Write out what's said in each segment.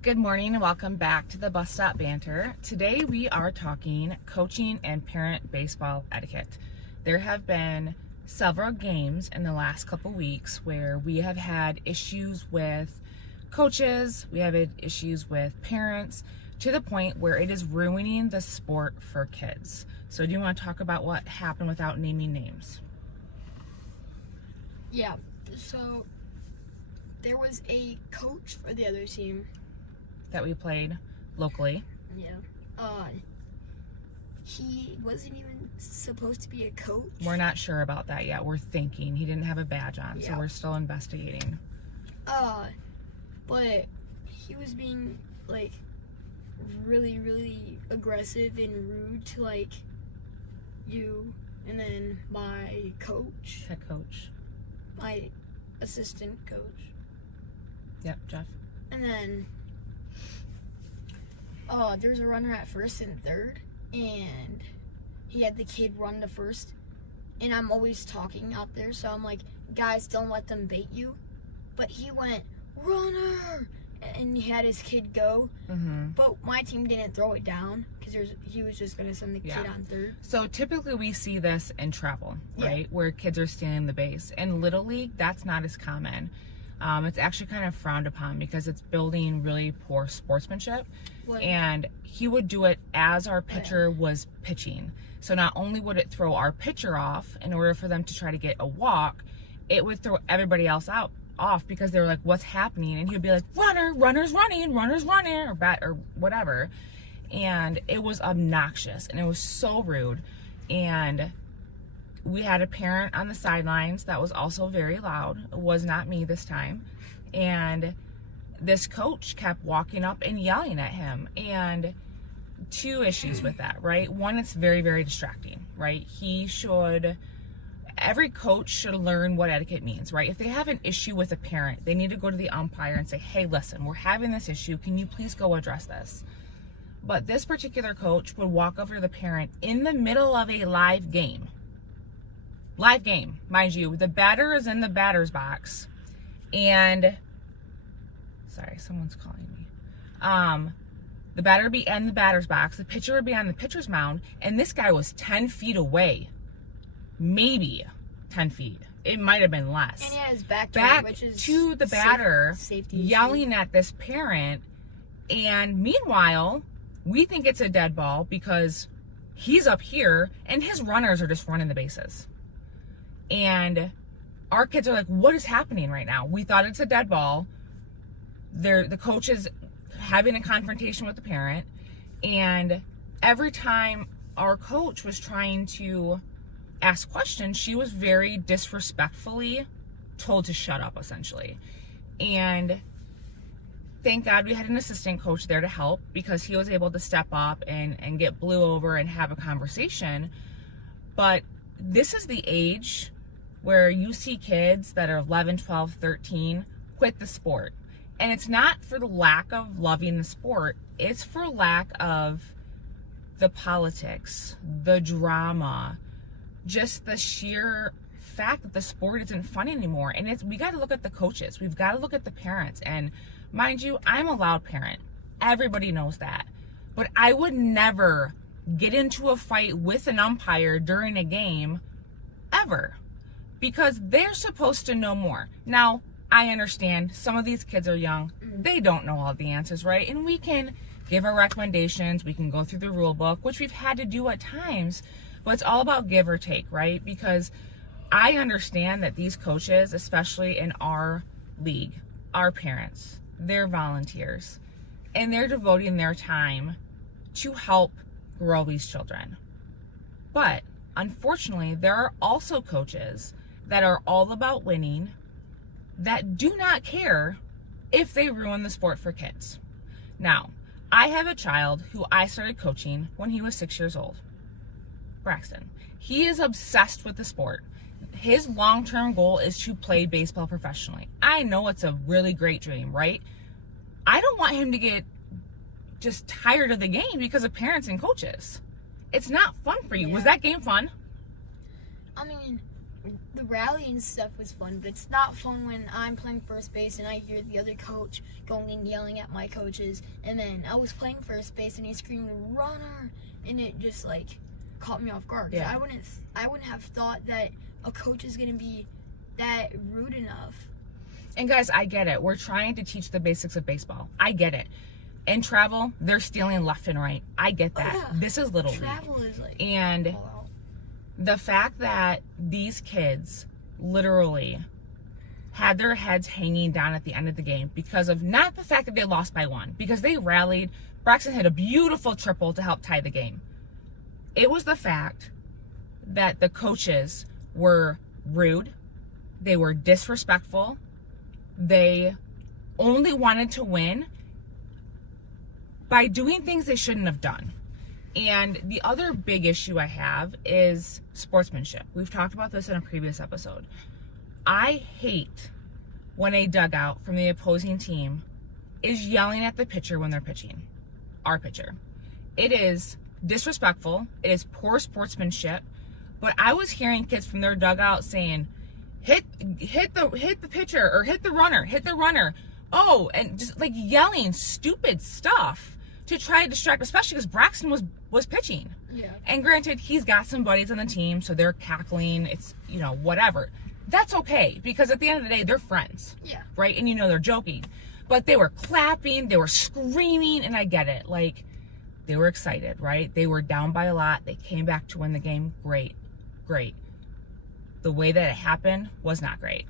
Good morning and welcome back to the Bus Stop Banter. Today we are talking coaching and parent baseball etiquette. There have been several games in the last couple weeks where we have had issues with coaches, we have had issues with parents, to the point where it is ruining the sport for kids. So do you want to talk about what happened without naming names? Yeah, so there was a coach for the other team. That we played locally. Yeah. He wasn't even supposed to be a coach. We're not sure about that yet. We're thinking he didn't have a badge on, so Yeah. we're still investigating. But he was being like really aggressive and rude to like you, and then my coach, Head coach. my assistant coach, Yep, Jeff. and then there's a runner at first and third, and he had the kid run to first, and I'm always talking out there, so I'm like, guys, don't let them bait you. But he went, runner, and he had his kid go, but my team didn't throw it down because he was just going to send the kid on third. So typically we see this in travel, right? Yeah. Where kids are stealing the base. In Little League, that's not as common. It's actually kind of frowned upon because it's building really poor sportsmanship. And he would do it as our pitcher was pitching. So not only would it throw our pitcher off in order for them to try to get a walk, it would throw everybody else off because they were like, what's happening? And he would be like, runner's running, or bat or whatever. And it was obnoxious and it was so rude. And we had a parent on the sidelines that was also very loud. It was not me this time. And this coach kept walking up and yelling at him. And two issues with that, right? One, it's very distracting, right? Every coach should learn what etiquette means, right? If they have an issue with a parent, they need to go to the umpire and say, hey, listen, we're having this issue. Can you please go address this? But this particular coach would walk over to the parent in the middle of a live game, mind you. The batter is in the batter's box, and sorry, someone's calling me. The batter would be in the batter's box, the pitcher would be on the pitcher's mound, and this guy was 10 feet away, maybe 10 feet. It might have been less. And he had his back which is to the batter, yelling at this parent, and meanwhile, we think it's a dead ball because he's up here and his runners are just running the bases. And our kids are like, what is happening right now? We thought it's a dead ball. The coach is having a confrontation with the parent. And every time our coach was trying to ask questions, she was very disrespectfully told to shut up, essentially. And thank God we had an assistant coach there to help because he was able to step up and get Blue over and have a conversation. But this is the age where you see kids that are 11, 12, 13 quit the sport. And it's not for the lack of loving the sport, it's for lack of the politics, the drama, just the sheer fact that the sport isn't fun anymore. And we got to look at the coaches, we've got to look at the parents. And mind you, I'm a loud parent, everybody knows that, but I would never get into a fight with an umpire during a game ever, because they're supposed to know more. Now, I understand some of these kids are young, they don't know all the answers, right? And we can give our recommendations, we can go through the rule book, which we've had to do at times, but it's all about give or take, right? Because I understand that these coaches, especially in our league, our parents, they're volunteers, and they're devoting their time to help grow these children. But unfortunately, there are also coaches that are all about winning, that do not care if they ruin the sport for kids. Now, I have a child who I started coaching when he was 6 years old, Braxton. He is obsessed with the sport. His long-term goal is to play baseball professionally. I know it's a really great dream, right? I don't want him to get just tired of the game because of parents and coaches. It's not fun for you. Yeah. Was that game fun? I mean, the rallying stuff was fun, but it's not fun when I'm playing first base and I hear the other coach going and yelling at my coaches, and then I was playing first base and he screamed "runner," and it just like caught me off guard. Yeah. I wouldn't have thought that a coach is gonna be that rude enough. And guys, I get it. We're trying to teach the basics of baseball. I get it. In travel, they're stealing left and right. I get that. Oh, yeah. This is Little League. Travel is like And all out. the fact that these kids literally had their heads hanging down at the end of the game because of not the fact that they lost by one, because they rallied. Braxton hit a beautiful triple to help tie the game. It was the fact that the coaches were rude, they were disrespectful, they only wanted to win by doing things they shouldn't have done. And the other big issue I have is sportsmanship. We've talked about this in a previous episode. I hate when a dugout from the opposing team is yelling at the pitcher when they're pitching. Our pitcher. It is disrespectful. It is poor sportsmanship. But I was hearing kids from their dugout saying, hit the pitcher, or hit the runner. Oh, and just like yelling stupid stuff to try to distract, especially because Braxton was pitching. Yeah. And granted, he's got some buddies on the team, so they're cackling. It's, whatever. That's okay, because at the end of the day, they're friends. Yeah. Right? And they're joking. But they were clapping, they were screaming, and I get it. Like, they were excited, right? They were down by a lot. They came back to win the game. Great. The way that it happened was not great.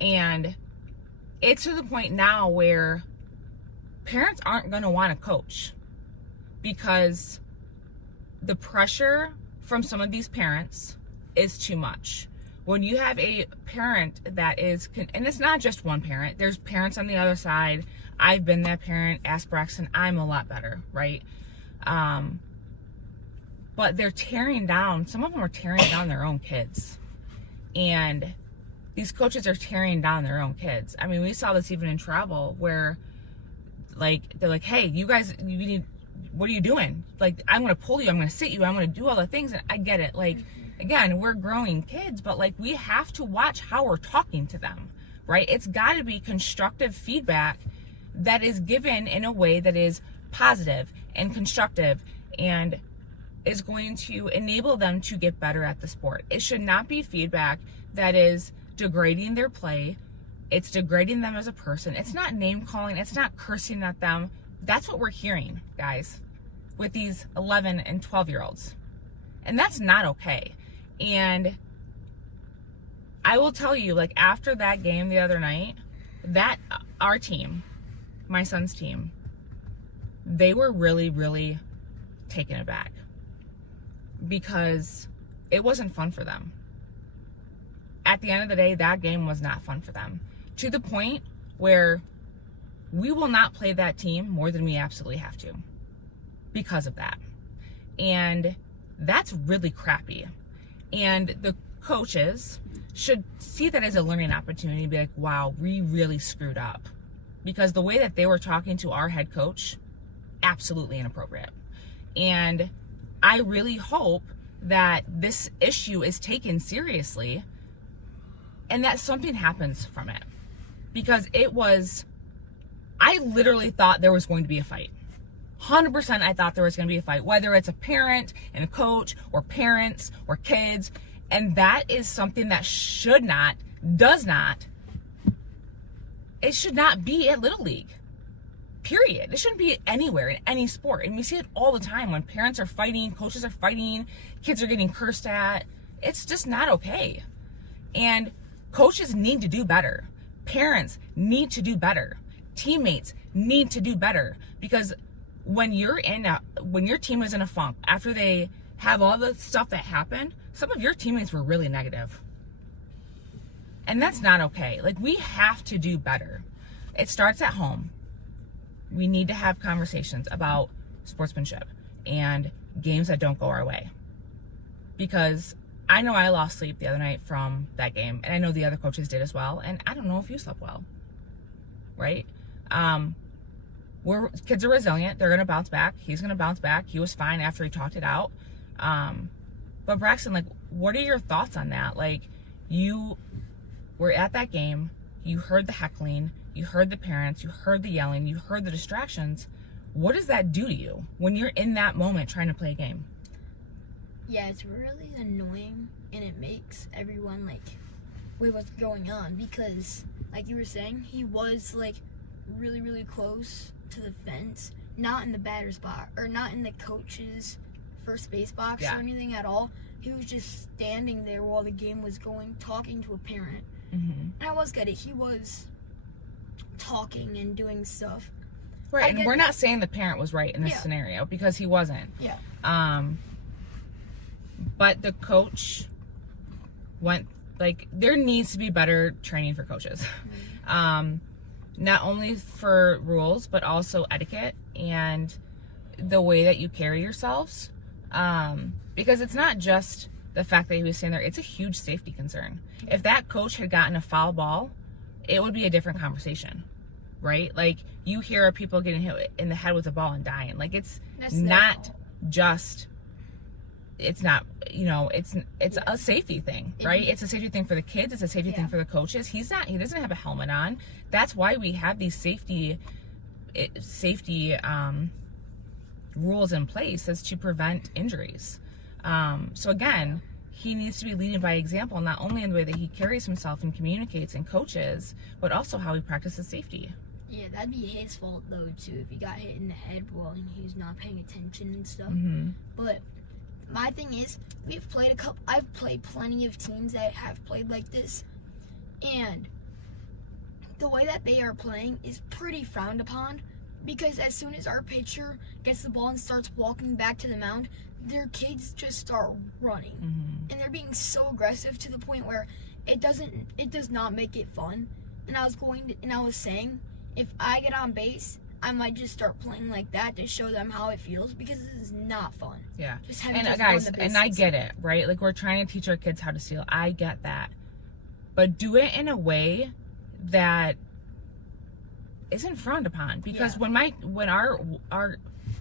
And it's to the point now where parents aren't going to want to coach because the pressure from some of these parents is too much. When you have a parent that is, and it's not just one parent, there's parents on the other side. I've been that parent. Ask Braxton, I'm a lot better, right? But they're tearing down, some of them are tearing down their own kids. And these coaches are tearing down their own kids. I mean, we saw this even in travel where, like, they're like, hey, you guys, what are you doing? Like, I'm going to pull you, I'm going to sit you, I'm going to do all the things. And I get it. Like, again, we're growing kids, but like, we have to watch how we're talking to them, right? It's got to be constructive feedback that is given in a way that is positive and constructive and is going to enable them to get better at the sport. It should not be feedback that is degrading their play. It's degrading them as a person. It's not name calling. It's not cursing at them. That's what we're hearing, guys, with these 11 and 12-year-olds. And that's not okay. And I will tell you, like, after that game the other night, that our team, my son's team, they were really, really taken aback because it wasn't fun for them. At the end of the day, that game was not fun for them, to the point where we will not play that team more than we absolutely have to because of that. And that's really crappy. And the coaches should see that as a learning opportunity and be like, wow, we really screwed up. Because the way that they were talking to our head coach, absolutely inappropriate. And I really hope that this issue is taken seriously and that something happens from it. Because I literally thought there was going to be a fight. 100% I thought there was going to be a fight, whether it's a parent and a coach or parents or kids. And that is something that it should not be at Little League. Period. It shouldn't be anywhere in any sport. And we see it all the time when parents are fighting, coaches are fighting, kids are getting cursed at. It's just not okay. And coaches need to do better. Parents need to do better. Teammates need to do better. Because when your team is in a funk, after they have all the stuff that happened, some of your teammates were really negative. And that's not okay. Like, we have to do better. It starts at home. We need to have conversations about sportsmanship and games that don't go our way. Because I know I lost sleep the other night from that game, and I know the other coaches did as well, and I don't know if you slept well, right? Kids are resilient. They're going to bounce back. He's going to bounce back. He was fine after he talked it out. But Braxton, like, what are your thoughts on that? Like, You were at that game, you heard the heckling, you heard the parents, you heard the yelling, you heard the distractions. What does that do to you when you're in that moment trying to play a game? Yeah, it's really annoying, and it makes everyone like, wait, what's going on? Because, like you were saying, he was like really, really close to the fence, not in the batter's box, or not in the coach's first base box or anything at all. He was just standing there while the game was going, talking to a parent. And I was good. He was talking and doing stuff. Right, and we're not saying the parent was right in this scenario, because he wasn't. Yeah. But the coach went, like, there needs to be better training for coaches. Not only for rules, but also etiquette and the way that you carry yourselves. Because it's not just the fact that he was standing there, it's a huge safety concern. If that coach had gotten a foul ball, it would be a different conversation, right? Like, you hear people getting hit in the head with a ball and dying. Like, it's not just, it's not, you know, it's a safety thing, right? It's a safety thing for the kids. It's a safety thing for the coaches. He doesn't have a helmet on. That's why we have these safety rules in place, is to prevent injuries. So again, he needs to be leading by example, not only in the way that he carries himself and communicates and coaches, but also how he practices safety. Yeah, that'd be his fault though too, if he got hit in the head while he's not paying attention and stuff. But my thing is, I've played plenty of teams that have played like this, and the way that they are playing is pretty frowned upon, because as soon as our pitcher gets the ball and starts walking back to the mound, their kids just start running. And they're being so aggressive to the point where it does not make it fun. And I was saying, if I get on base, I might just start playing like that to show them how it feels, because this is not fun. Yeah. And guys, and I get it, right? Like, we're trying to teach our kids how to steal. I get that. But do it in a way that isn't frowned upon, because when our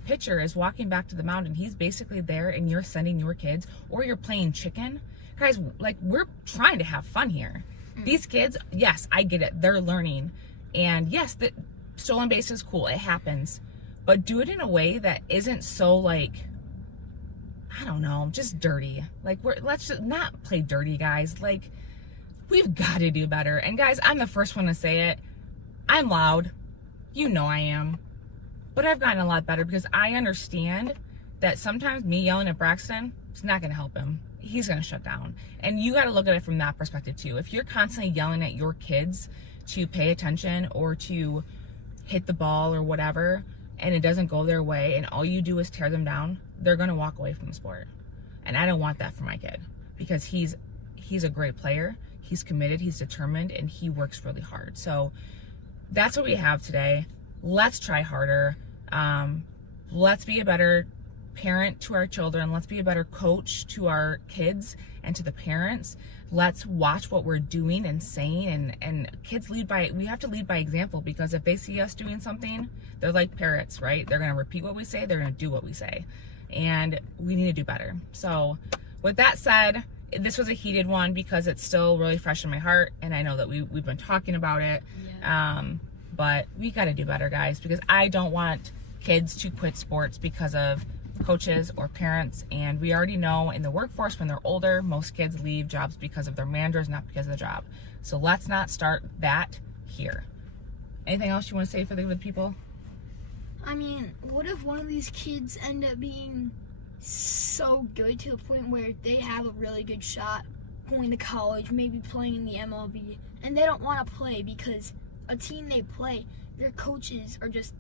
pitcher is walking back to the mound and he's basically there and you're sending your kids, or you're playing chicken, guys, like, we're trying to have fun here. These kids, yes, I get it, they're learning, and yes, the stolen base is cool, it happens, but do it in a way that isn't so, like, I don't know, just dirty. Like, let's just not play dirty, guys. Like, we've got to do better. And guys, I'm the first one to say it, I'm loud, you know I am, but I've gotten a lot better, because I understand that sometimes me yelling at Braxton is not going to help him. He's going to shut down. And you got to look at it from that perspective too. If you're constantly yelling at your kids to pay attention or to hit the ball or whatever, and it doesn't go their way, and all you do is tear them down, they're going to walk away from the sport. And I don't want that for my kid, because he's a great player. He's committed, he's determined, and he works really hard. So that's what we have today. Let's try harder. Let's be a better parent to our children. Let's be a better coach to our kids and to the parents. Let's watch what we're doing and saying, and kids we have to lead by example, because if they see us doing something, they're like parrots, right? They're going to repeat what we say, they're going to do what we say, and we need to do better. So with that said, this was a heated one because it's still really fresh in my heart, and I know that we've been talking about it. But we got to do better, guys, because I don't want kids to quit sports because of coaches or parents. And we already know in the workforce, when they're older, most kids leave jobs because of their managers, not because of the job. So let's not start that here. Anything else you want to say for the people? I mean, what if one of these kids end up being so good to the point where they have a really good shot going to college, maybe playing in the MLB, and they don't want to play because a team they play, their coaches are just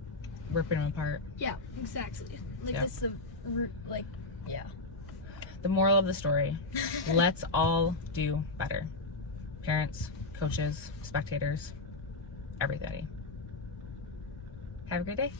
ripping them apart. Yeah, exactly. Like, that's the root, like, yeah. The moral of the story, let's all do better. Parents, coaches, spectators, everybody. Have a great day.